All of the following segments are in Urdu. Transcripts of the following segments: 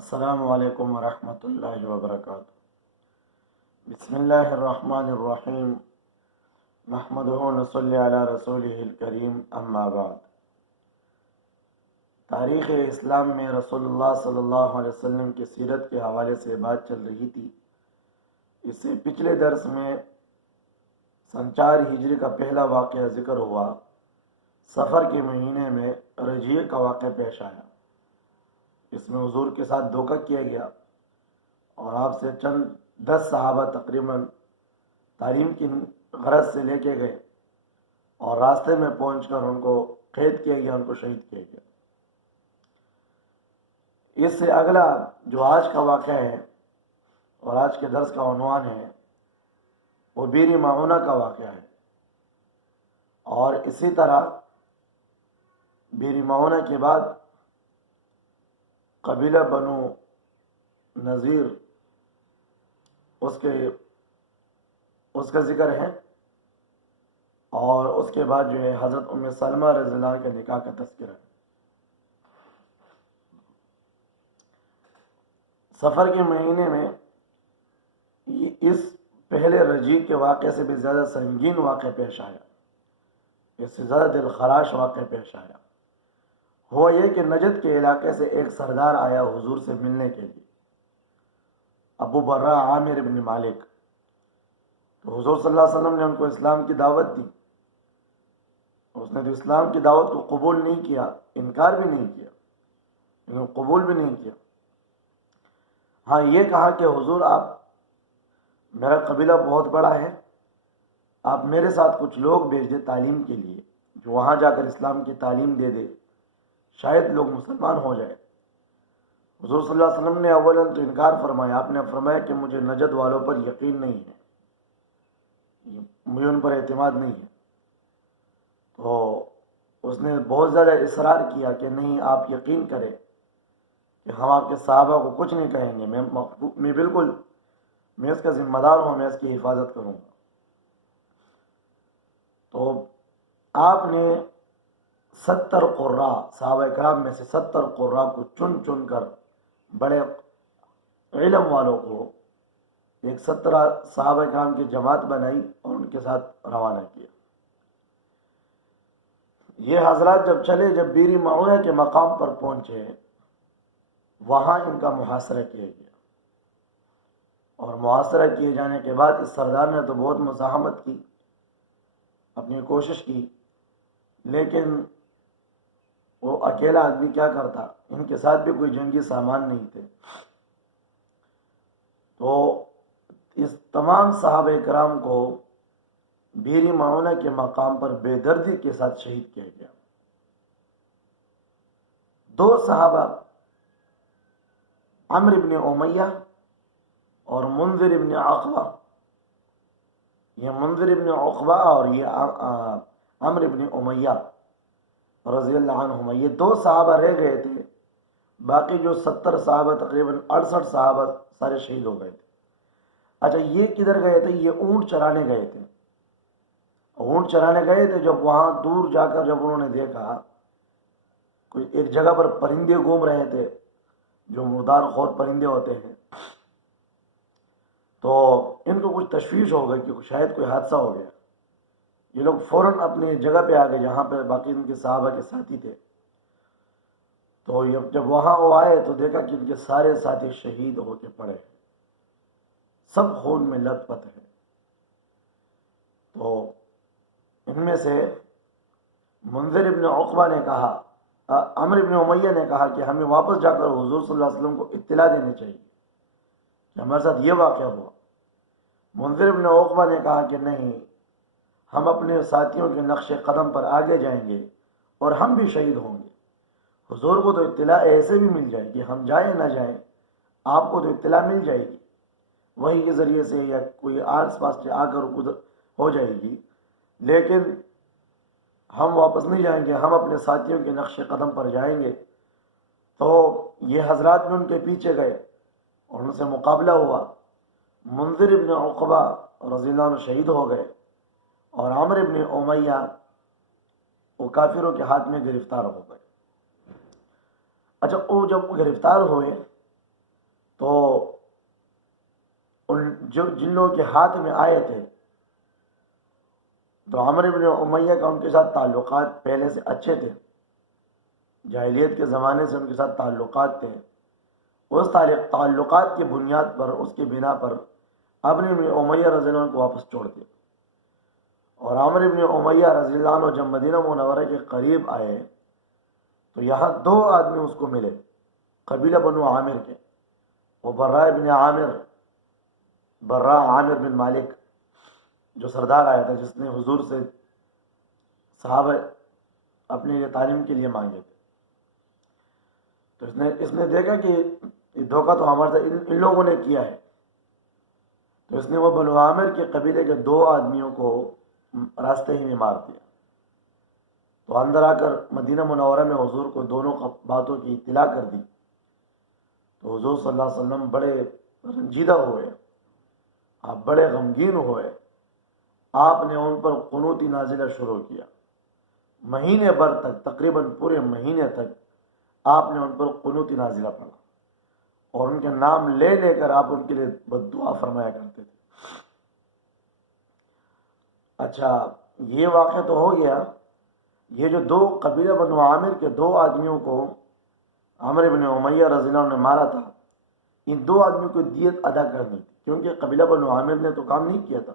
السلام علیکم ورحمۃ اللہ وبرکاتہ۔ بسم اللہ الرحمن الرحیم، نحمدہ ونصلی علی رسولہ الکریم، اما بعد۔ تاریخ اسلام میں رسول اللہ صلی اللہ علیہ وسلم کی سیرت کے حوالے سے بات چل رہی تھی۔ اس سے پچھلے درس میں سن 4 ہجری کا پہلا واقعہ ذکر ہوا۔ سفر کے مہینے میں رجیع کا واقعہ پیش آیا۔ اس میں حضور کے ساتھ دھوکہ کیا گیا اور آپ سے چند 10 صحابہ تقریباً تعلیم کی غرض سے لے کے گئے اور راستے میں پہنچ کر ان کو قید کیا گیا، ان کو شہید کیا گیا۔ اس سے اگلا جو آج کا واقعہ ہے اور آج کے درس کا عنوان ہے وہ بئر معونہ کا واقعہ ہے، اور اسی طرح بئر معونہ کے بعد قبیلہ بنو نذیر اس کا ذکر ہے، اور اس کے بعد جو ہے حضرت ام سلمہ رضی اللہ عنہ کے نکاح کا تذکرہ ہے۔ سفر کے مہینے میں اس پہلے رجیع کے واقعے سے بھی زیادہ سنگین واقعہ پیش آیا، اس سے زیادہ دل خراش واقعہ پیش آیا۔ ہوا یہ کہ نجد کے علاقے سے ایک سردار آیا حضور سے ملنے کے لیے، ابو برہ عامر بن مالک۔ تو حضور صلی اللہ علیہ وسلم نے ان کو اسلام کی دعوت دی۔ اس نے تو اسلام کی دعوت کو قبول نہیں کیا، انکار بھی نہیں کیا، لیکن قبول بھی نہیں کیا۔ ہاں یہ کہا کہ حضور آپ، میرا قبیلہ بہت بڑا ہے، آپ میرے ساتھ کچھ لوگ بھیج دیں تعلیم کے لیے، جو وہاں جا کر اسلام کی تعلیم دے دے، شاید لوگ مسلمان ہو جائے۔ حضور صلی اللہ علیہ وسلم نے اولاً تو انکار فرمایا۔ آپ نے فرمایا کہ مجھے نجد والوں پر یقین نہیں ہے، مجھے ان پر اعتماد نہیں ہے۔ تو اس نے بہت زیادہ اصرار کیا کہ نہیں، آپ یقین کریں کہ ہم آپ کے صحابہ کو کچھ نہیں کہیں گے، میں بالکل میں اس کا ذمہ دار ہوں، میں اس کی حفاظت کروں گا۔ تو آپ نے 70 قراء، صحابہ کرام میں سے 70 قراء کو چن چن کر بڑے علم والوں کو ایک 17 صحابہ کرام کی جماعت بنائی اور ان کے ساتھ روانہ کیا۔ یہ حضرات جب چلے، جب بئر معونہ کے مقام پر پہنچے، وہاں ان کا محاصرہ کیا گیا، اور محاصرہ کیے جانے کے بعد اس سردار نے تو بہت مزاحمت کی، اپنی کوشش کی، لیکن وہ اکیلا آدمی کیا کرتا، ان کے ساتھ بھی کوئی جنگی سامان نہیں تھے۔ تو اس تمام صحابہ کرام کو بئر معونہ کے مقام پر بے دردی کے ساتھ شہید کیا گیا۔ 2 صحابہ، عمرو بن امیہ اور منذر بن عقبہ، یہ منذر بن عقبہ اور یہ عمرو بن امیہ رضی اللہ عنہما، یہ 2 صحابہ رہ گئے تھے۔ باقی جو 70 صحابہ، تقریباً 68 صحابہ سارے شہید ہو گئے تھے۔ اچھا، یہ کدھر گئے تھے؟ یہ اونٹ چرانے گئے تھے۔ اونٹ چرانے گئے تھے، جب وہاں دور جا کر جب انہوں نے دیکھا کوئی ایک جگہ پر پرندے گھوم رہے تھے، جو مردار خور پرندے ہوتے ہیں، تو ان کو کچھ تشویش ہو گئی کہ شاید کوئی حادثہ ہو گیا۔ یہ لوگ فوراً اپنی جگہ پہ آ گئے جہاں پہ باقی ان کے صحابہ کے ساتھی تھے۔ تو جب وہاں وہ آئے تو دیکھا کہ ان کے سارے ساتھی شہید ہو کے پڑے، سب خون میں لت پت ہے۔ تو ان میں سے منذر ابن عقبہ نے کہا، عمرو ابن امیہ نے کہا کہ ہمیں واپس جا کر حضور صلی اللہ علیہ وسلم کو اطلاع دینی چاہیے کہ ہمارے ساتھ یہ واقعہ ہوا۔ منذر ابن عقبہ نے کہا کہ نہیں، ہم اپنے ساتھیوں کے نقش قدم پر آگے جائیں گے اور ہم بھی شہید ہوں گے۔ حضور کو تو اطلاع ایسے بھی مل جائے گی، ہم جائیں نہ جائیں آپ کو تو اطلاع مل جائے گی، وہی کے ذریعے سے یا کوئی آس پاس سے آ کر ادھر ہو جائے گی، لیکن ہم واپس نہیں جائیں گے، ہم اپنے ساتھیوں کے نقش قدم پر جائیں گے۔ تو یہ حضرات بھی ان کے پیچھے گئے اور ان سے مقابلہ ہوا۔ منذر ابن عقبہ رضی اللہ عنہ شہید ہو گئے، اور عمرو ابن امیہ وہ کافروں کے ہاتھ میں گرفتار ہو گئے۔ اچھا، وہ جب گرفتار ہوئے تو جن لوگوں کے ہاتھ میں آئے تھے تو عمرو بن امیہ کا ان کے ساتھ تعلقات پہلے سے اچھے تھے، جاہلیت کے زمانے سے ان کے ساتھ تعلقات تھے. اس تعلقات کی بنیاد پر، اس کی بنا پر عمرو بن امیہ رضی اللہ عنہ کو واپس چھوڑ دیا. اور عمرو بن امیہ رضی اللہ عنہ جب مدینہ منورہ کے قریب آئے تو یہاں دو آدمی اس کو ملے قبیلہ بنو عامر کے. وہ براء عامر بن مالک جو سردار آیا تھا، جس نے حضور سے صحابہ اپنے لیے تعلیم کے لیے مانگے تھے. تو اس نے دیکھا کہ یہ دھوکہ تو ہمارے ساتھ ان لوگوں نے کیا ہے. تو اس نے وہ بنو عامر کے قبیلے کے دو آدمیوں کو راستے ہی میں مار دیا. تو اندر آ کر مدینہ منورہ میں حضور کو دونوں باتوں کی اطلاع کر دی. تو حضور صلی اللہ علیہ وسلم بڑے رنجیدہ ہوئے، آپ بڑے غمگین ہوئے. آپ نے ان پر قنوت نازلہ شروع کیا. مہینے بھر تک، تقریباً پورے مہینے تک آپ نے ان پر قنوت نازلہ پڑھا اور ان کے نام لے لے کر آپ ان کے لیے بد دعا فرمایا کرتے تھے. اچھا، یہ واقعہ تو ہو گیا. یہ جو دو قبیلہ بنو عامر کے دو آدمیوں کو عمرو بن امیہ رضی اللہ عنہ نے مارا تھا، ان دو آدمیوں کو دیت ادا کرنی تھی، کیونکہ قبیلہ بنو عامر نے تو کام نہیں کیا تھا،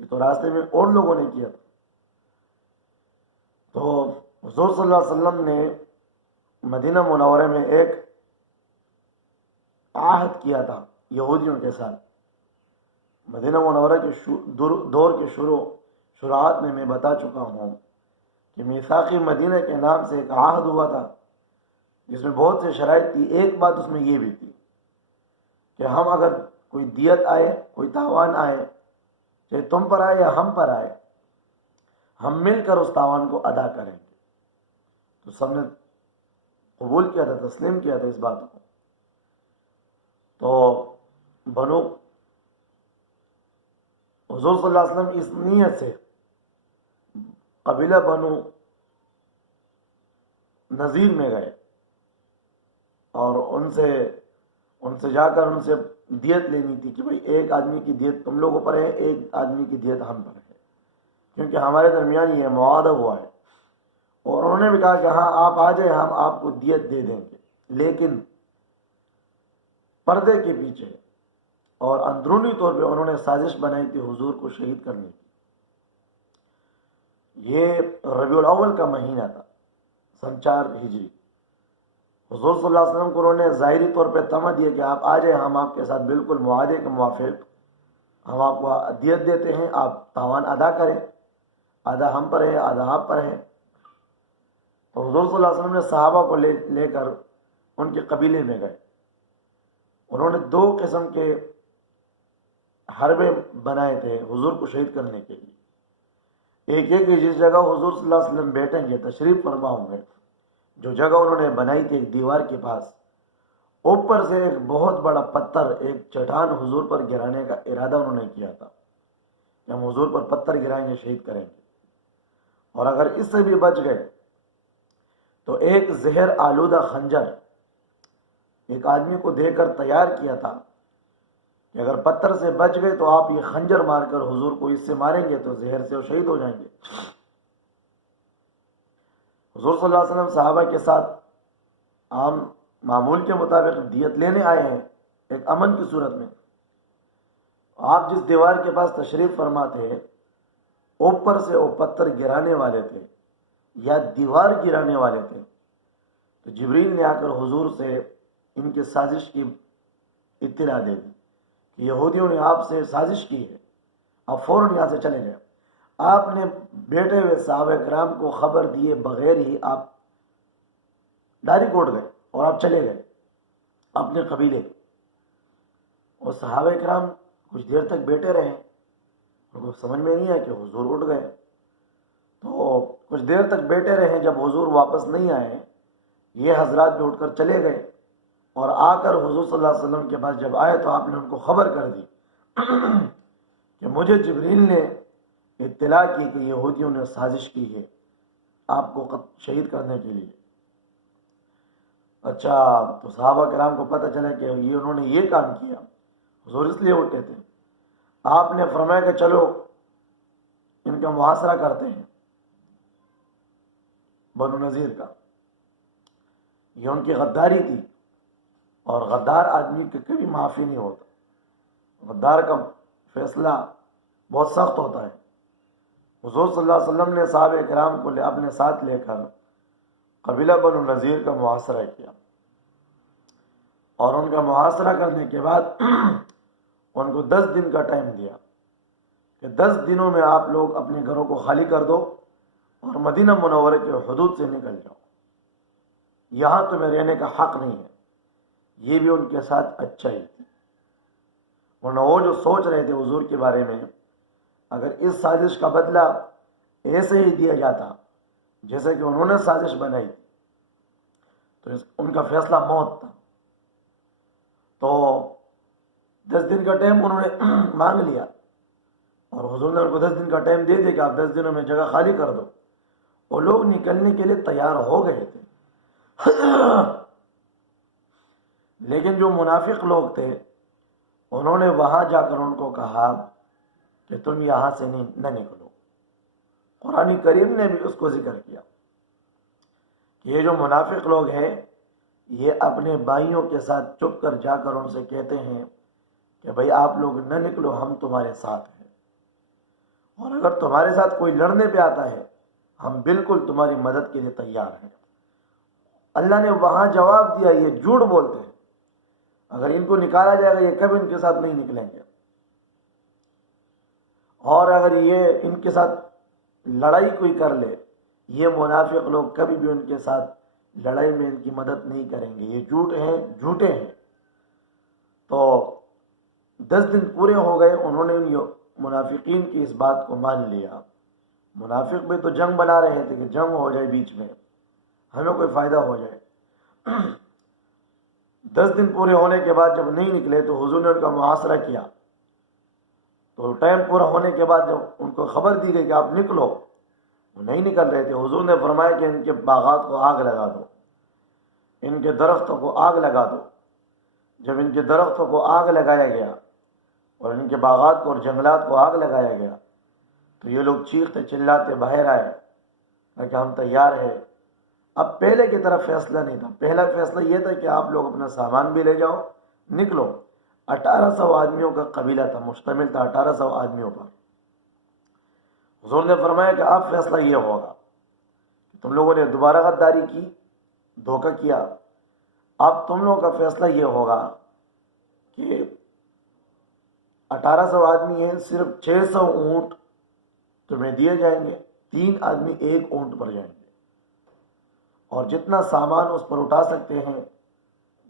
یہ تو راستے میں اور لوگوں نے کیا تھا. تو حضور صلی اللہ علیہ وسلم نے مدینہ منورہ میں ایک عہد کیا تھا یہودیوں کے ساتھ. مدینہ منورہ کے دور کے شروعات میں بتا چکا ہوں کہ میثاق مدینہ کے نام سے ایک عہد ہوا تھا، جس میں بہت سے شرائط تھی. ایک بات اس میں یہ بھی تھی کہ ہم اگر کوئی دیت آئے، کوئی تاوان آئے، چاہے تم پر آئے یا ہم پر آئے، ہم مل کر اس تاوان کو ادا کریں گے. تو سب نے قبول کیا تھا، تسلیم کیا تھا اس بات کو. تو حضور صلی اللہ علیہ وسلم اس نیت سے قبیلہ بنو نذیر میں گئے اور ان سے جا کر ان سے دیت لینی تھی کہ بھئی ایک آدمی کی دیت تم لوگوں پر ہے، ایک آدمی کی دیت ہم پر ہے، کیونکہ ہمارے درمیان یہ معاہدہ ہوا ہے. اور انہوں نے بھی کہا کہ ہاں آپ آ جائیں، ہم آپ کو دیت دے دیں گے، لیکن پردے کے پیچھے اور اندرونی طور پہ انہوں نے سازش بنائی تھی حضور کو شہید کرنے کی. یہ ربیع الاول کا مہینہ تھا، سن 4 ہجری. حضور صلی اللہ علیہ وسلم کو انہوں نے ظاہری طور پہ طمع دیا کہ آپ آ جائیں، ہم آپ کے ساتھ بالکل معاہدے کے موافق ہم آپ کو دیت دیتے ہیں، آپ تاوان ادا کریں، آدھا ہم پر ہے آدھا آپ پر ہے. تو حضور صلی اللہ علیہ وسلم نے صحابہ کو لے کر ان کے قبیلے میں گئے. انہوں نے 2 قسم کے حربے بنائے تھے حضور کو شہید کرنے کے لیے. ایک یہ کہ جس جگہ حضور صلی اللہ علیہ وسلم بیٹھیں گے، تشریف فرما ہوں گے، جو جگہ انہوں نے بنائی تھی ایک دیوار کے پاس، اوپر سے ایک بہت بڑا پتھر، ایک چٹان حضور پر گرانے کا ارادہ انہوں نے کیا تھا کہ ہم حضور پر پتھر گرائیں گے، شہید کریں گے. اور اگر اس سے بھی بچ گئے تو ایک زہر آلودہ خنجر ایک آدمی کو دے کر تیار کیا تھا کہ اگر پتھر سے بچ گئے تو آپ یہ خنجر مار کر حضور کو اس سے ماریں گے تو زہر سے وہ شہید ہو جائیں گے. حضور صلی اللہ علیہ وسلم صحابہ کے ساتھ عام معمول کے مطابق دیت لینے آئے ہیں ایک امن کی صورت میں. آپ جس دیوار کے پاس تشریف فرما تھے، اوپر سے وہ پتھر گرانے والے تھے یا دیوار گرانے والے تھے. تو جبریل نے آ کر حضور سے ان کے سازش کی اطلاع دے دی کہ یہودیوں نے آپ سے سازش کی ہے، آپ فوراً یہاں سے چلے گئے. آپ نے بیٹھے ہوئے صحابہ کرام کو خبر دیے بغیر ہی آپ ڈاری کوٹ گئے اور آپ چلے گئے اپنے قبیلے. اور صحابہ کرام کچھ دیر تک بیٹھے رہے، ان کو سمجھ میں نہیں آیا کہ حضور اٹھ گئے. تو کچھ دیر تک بیٹھے رہے. جب حضور واپس نہیں آئے، یہ حضرات بھی اٹھ کر چلے گئے اور آ کر حضور صلی اللہ علیہ وسلم کے پاس جب آئے تو آپ نے ان کو خبر کر دی کہ مجھے جبریل نے اطلاع کی کہ یہودیوں نے سازش کی ہے آپ کو شہید کرنے کے لیے. اچھا، تو صحابہ کرام کو پتہ چلا کہ یہ انہوں نے یہ کام کیا، حضور اس لیے اٹھے تھے. آپ نے فرمایا کہ چلو ان کا محاصرہ کرتے ہیں، بنو نذیر کا. یہ ان کی غداری تھی، اور غدار آدمی کے کبھی معافی نہیں ہوتا. غدار کا فیصلہ بہت سخت ہوتا ہے. حضور صلی اللہ علیہ وسلم نے صحابہ کرام کو اپنے ساتھ لے کر قبیلہ بنو نذیر کا محاصرہ کیا، اور ان کا محاصرہ کرنے کے بعد ان کو 10 دن کا ٹائم دیا کہ 10 دنوں میں آپ لوگ اپنے گھروں کو خالی کر دو اور مدینہ منورہ کے حدود سے نکل جاؤ، یہاں تمہیں رہنے کا حق نہیں ہے. یہ بھی ان کے ساتھ اچھائی تھی، ورنہ وہ جو سوچ رہے تھے حضور کے بارے میں، اگر اس سازش کا بدلہ ایسے ہی دیا جاتا جیسے کہ انہوں نے سازش بنائی تو ان کا فیصلہ موت تھا. تو 10 دن کا ٹائم انہوں نے مانگ لیا، اور حضور نے ان کو 10 دن کا ٹائم دے دیا کہ آپ 10 دنوں میں جگہ خالی کر دو. وہ لوگ نکلنے کے لیے تیار ہو گئے تھے، لیکن جو منافق لوگ تھے انہوں نے وہاں جا کر ان کو کہا کہ تم یہاں سے نہ نکلو. قرآن کریم نے بھی اس کو ذکر کیا کہ یہ جو منافق لوگ ہیں یہ اپنے بھائیوں کے ساتھ چپ کر جا کر ان سے کہتے ہیں کہ بھائی آپ لوگ نہ نکلو، ہم تمہارے ساتھ ہیں، اور اگر تمہارے ساتھ کوئی لڑنے پہ آتا ہے ہم بالکل تمہاری مدد کے لیے تیار ہیں. اللہ نے وہاں جواب دیا یہ جھوٹ بولتے ہیں، اگر ان کو نکالا جائے گا یہ کبھی ان کے ساتھ نہیں نکلیں گے، اور اگر یہ ان کے ساتھ لڑائی کوئی کر لے، یہ منافق لوگ کبھی بھی ان کے ساتھ لڑائی میں ان کی مدد نہیں کریں گے، یہ جھوٹے ہیں. تو 10 دن پورے ہو گئے، انہوں نے ان منافقین کی اس بات کو مان لیا. منافق بھی تو جنگ بنا رہے تھے کہ جنگ ہو جائے بیچ میں، ہمیں کوئی فائدہ ہو جائے. 10 دن پورے ہونے کے بعد جب نہیں نکلے تو حضور نے ان کا محاصرہ کیا. تو ٹائم پورا ہونے کے بعد جب ان کو خبر دی گئی کہ آپ نکلو، وہ نہیں نکل رہے تھے. حضور نے فرمایا کہ ان کے باغات کو آگ لگا دو، ان کے درختوں کو آگ لگا دو. جب ان کے درختوں کو آگ لگایا گیا اور ان کے باغات کو اور جنگلات کو آگ لگایا گیا تو یہ لوگ چیختے چلاتے باہر آئے کہ ہم تیار ہیں. اب پہلے کی طرف فیصلہ نہیں تھا، پہلا فیصلہ یہ تھا کہ آپ لوگ اپنا سامان بھی لے جاؤ، نکلو. 1800 آدمیوں کا قبیلہ تھا، مشتمل تھا 1800 آدمیوں پر. حضور نے فرمایا کہ اب فیصلہ یہ ہوگا کہ تم لوگوں نے دوبارہ غداری کی، دھوکہ کیا، اب تم لوگوں کا فیصلہ یہ ہوگا کہ 1800 آدمی ہیں، صرف 600 اونٹ تمہیں دیے جائیں گے، 3 آدمی 1 اونٹ پر جائیں گے، اور جتنا سامان اس پر اٹھا سکتے ہیں،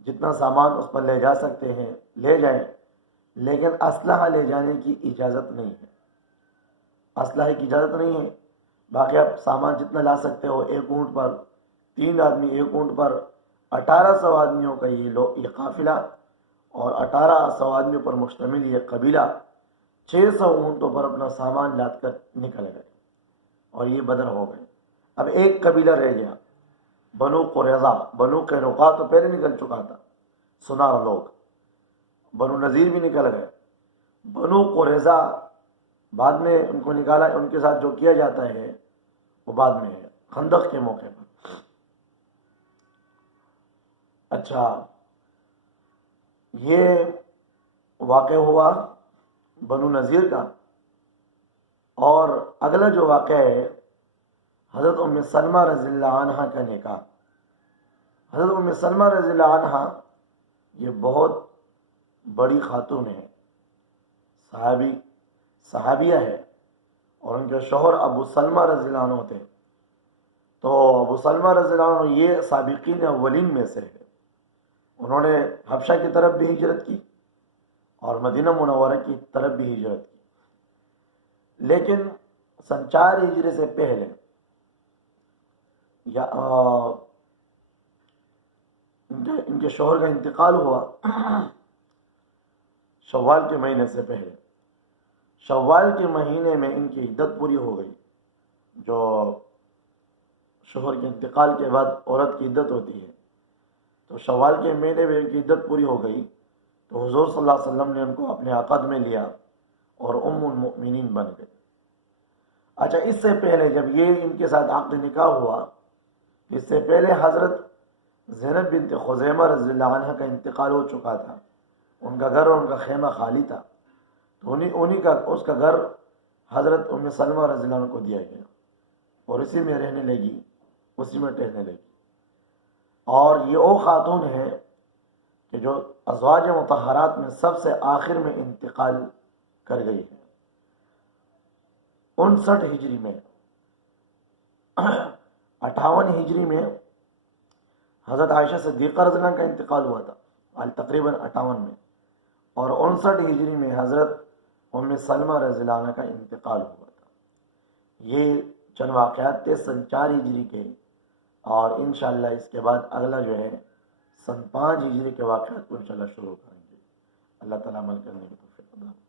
جتنا سامان اس پر لے جا سکتے ہیں لے جائیں، لیکن اسلحہ لے جانے کی اجازت نہیں ہے، اسلحے کی اجازت نہیں ہے. باقی آپ سامان جتنا لا سکتے ہو 1 اونٹ پر، 3 آدمی 1 اونٹ پر. 1800 آدمیوں کا یہ قافلہ اور 1800 آدمیوں پر مشتمل یہ قبیلہ 600 اونٹوں پر اپنا سامان لاد کر نکل گئے، اور یہ بدر ہو گئے. اب ایک قبیلہ رہ گیا، بنو قریظہ. بنو قینقاع تو پہلے نکل چکا تھا، سنار لوگ. بنو نذیر بھی نکل گئے. بنو قریظہ بعد میں ان کو نکالا، ان کے ساتھ جو کیا جاتا ہے وہ بعد میں ہے، خندق کے موقع پر. اچھا، یہ واقع ہوا بنو نذیر کا. اور اگلا جو واقعہ ہے حضرت ام سلمہ رضی اللہ عنہ کا نکاح. حضرت ام سلمہ رضی اللہ عنہ یہ بہت بڑی خاتون ہے، صحابیہ ہے، اور ان کے شوہر ابو سلمہ رضی اللہ عنہ تھے. تو ابو سلمہ رضی اللہ عنہ یہ سابقین اولین میں سے ہے. انہوں نے حبشہ کی طرف بھی ہجرت کی اور مدینہ منورہ کی طرف بھی ہجرت کی، لیکن 4 ہجری سے پہلے ان کے شوہر کا انتقال ہوا شوال کے مہینے سے پہلے. شوال کے مہینے میں ان کی عدت پوری ہو گئی، جو شوہر کے انتقال کے بعد عورت کی عدت ہوتی ہے. تو شوال کے مہینے میں ان کی عدت پوری ہو گئی تو حضور صلی اللہ علیہ وسلم نے ان کو اپنے عقد میں لیا اور ام المؤمنین بن گئے۔ اچھا، اس سے پہلے جب یہ ان کے ساتھ عقد نکاح ہوا، اس سے پہلے حضرت زینب بنت خزیمہ رضی اللہ عنہ کا انتقال ہو چکا تھا، ان کا گھر اور ان کا خیمہ خالی تھا، تو اس کا گھر حضرت ام سلمہ رضی اللہ عنہ کو دیا گیا اور اسی میں رہنے لگی، اسی میں ٹھہرنے لگی۔ اور یہ وہ خاتون ہے کہ جو ازواج مطہرات میں سب سے آخر میں انتقال کر گئی ہے، 59 ہجری میں۔ 58 ہجری میں حضرت عائشہ صدیقہ رضی اللہ عنہ کا انتقال ہوا تھا، تقریباً 58 میں، اور 59 ہجری میں حضرت ام سلمہ رضی اللہ عنہ کا انتقال ہوا تھا۔ یہ چند واقعات تھے سن 4 ہجری کے، اور انشاءاللہ اس کے بعد اگلا جو ہے سن 5 ہجری کے واقعات کو انشاءاللہ شروع کریں گے۔ اللہ تعالیٰ عمل کرنے کی توفیق عطا فرمائے۔